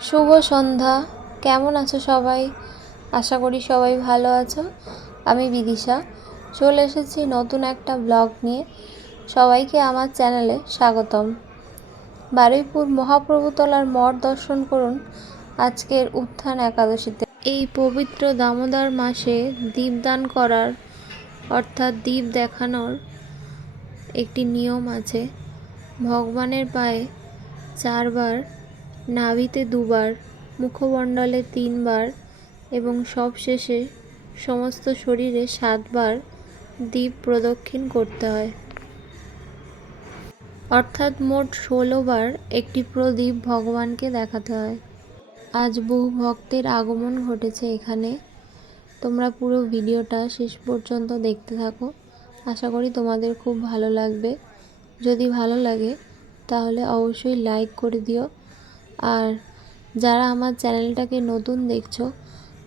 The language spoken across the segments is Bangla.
শুভ সন্ধ্যা। কেমন আছো সবাই? আশা করি সবাই ভালো আছো। আমি বিদিশা। চলে এসেছি নতুন একটা ব্লগ নিয়ে। সবাইকে আমার চ্যানেলে স্বাগতম। বারুইপুর মহাপ্রভুতলার মঠ দর্শন করুন আজকের উত্থান একাদশীতে। এই পবিত্র দামোদর মাসে দীপদান করার, অর্থাৎ দীপ দেখানোর একটি নিয়ম আছে। ভগবানের পায়ে চারবার নাভিতে দুবার, মুখমণ্ডলে তিনবার এবং সবশেষে সমস্ত শরীরে সাতবার দ্বীপ প্রদক্ষিণ করতে হয়। অর্থাৎ মোট ষোলোবার একটি প্রদীপ ভগবানকে দেখাতে হয়। আজ বহু ভক্তের আগমন ঘটেছে এখানে। তোমরা পুরো ভিডিওটা শেষ পর্যন্ত দেখতে থাকো। আশা করি তোমাদের খুব ভালো লাগবে। যদি ভালো লাগে, তাহলে অবশ্যই লাইক করে দিও। আর যারা আমার চ্যানেলটাকে নতুন দেখছ,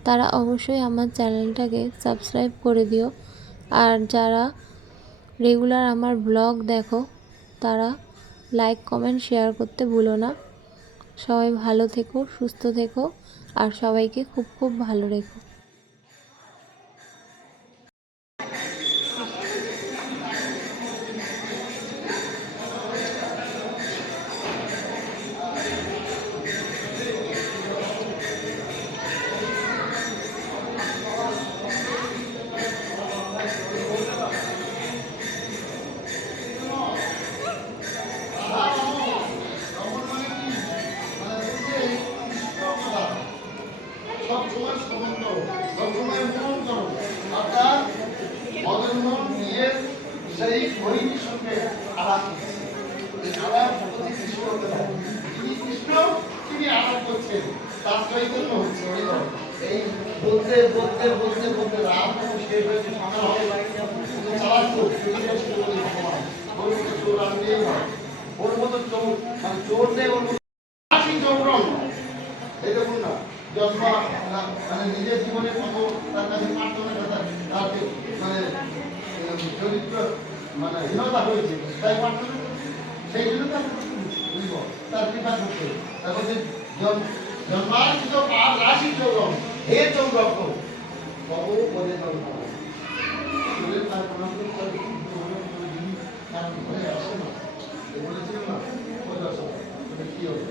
তারা অবশ্যই আমার চ্যানেলটাকে সাবস্ক্রাইব করে দিও। আর যারা রেগুলার আমার ব্লগ দেখো, তারা লাইক, কমেন্ট, শেয়ার করতে ভুলো না। সবাই ভালো থেকো, সুস্থ থেকো, আর সবাইকে খুব খুব ভালো রেখো। মহিনীর সঙ্গে আলাপ করছে। আলাপ দেয়। কৃষ্ণ তিনি চৈতন্য হচ্ছে এই বলতে বলতে বলতে বলতে যখন শেষ হয়েছে ওর মতো চোর মানে চোর নেই ওর মতো। হাসি চৌরঙ্গ না মানে নিজের জীবনে কত তার কাছে প্রার্থনা কথা, তার মানে চরিত্র মানে হীনতা হয়েছে, তাই করছে। সেই জন্য তার বুঝব? তার কৃপা করতে। তারপর যে জন- জন্মার্জিত পাপ রাশি চৌরম হে চৌরক তবু বলে জন্ম তার প্রণাম তার ঘরে আসে না। এ বলেছিলাম না ওই দর্শক কি হবে?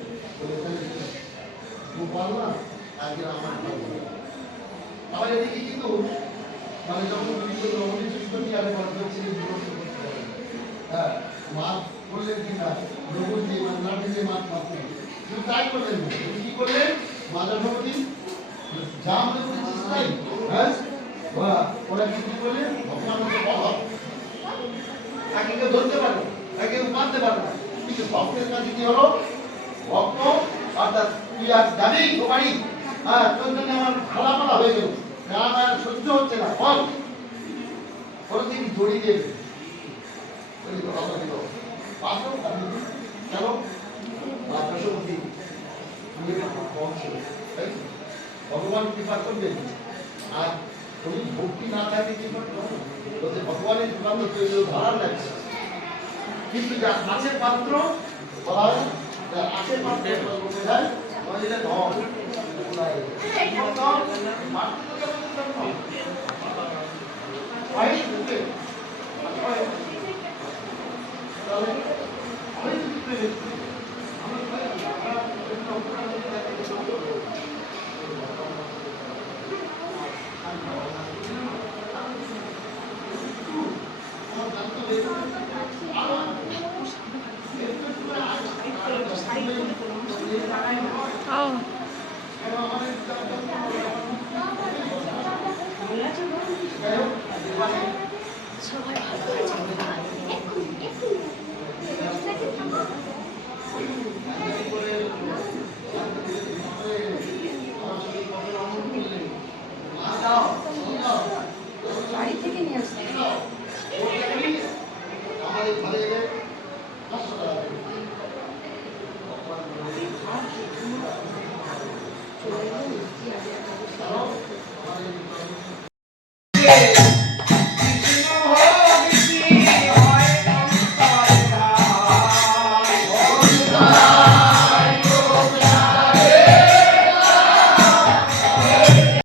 গোপাল না আজকে আমার আবার এদিকে কিন্তু মানে যখন বিভিন্ন মাছ করলেন কি না? দ্রৌপদী দিয়ে মানে না দিয়ে মাছ মারতেন কিন্তু তাই করলেন না। কি করলেন মাতা ভগবতী যা মনে করেছিস তাই। হ্যাঁ? ওরা ওরা কি করলেন ভগবান হচ্ছে তাকে ধরতে পারবে তাকে কেউ মারতে পারবে না। কিন্তু ভক্তের কাছে কি হলো? ভক্ত, অর্থাৎ তুই আজ ও বাড়ি। হ্যাঁ তোর জন্য আমার খালা পালা হয়ে গেল। না সহ্য হচ্ছে না। বল। কোনদিন জড়িয়ে দেবে ভগবান কৃপা করবেন আর তুমি ভক্তি না থাকে কি বলছে ভগবানের দোকান তৈরি ধরার লাগছে কিন্তু যা আছে পাত্র বলা হয় যা আছে পাত্র সবাই ভালো years now.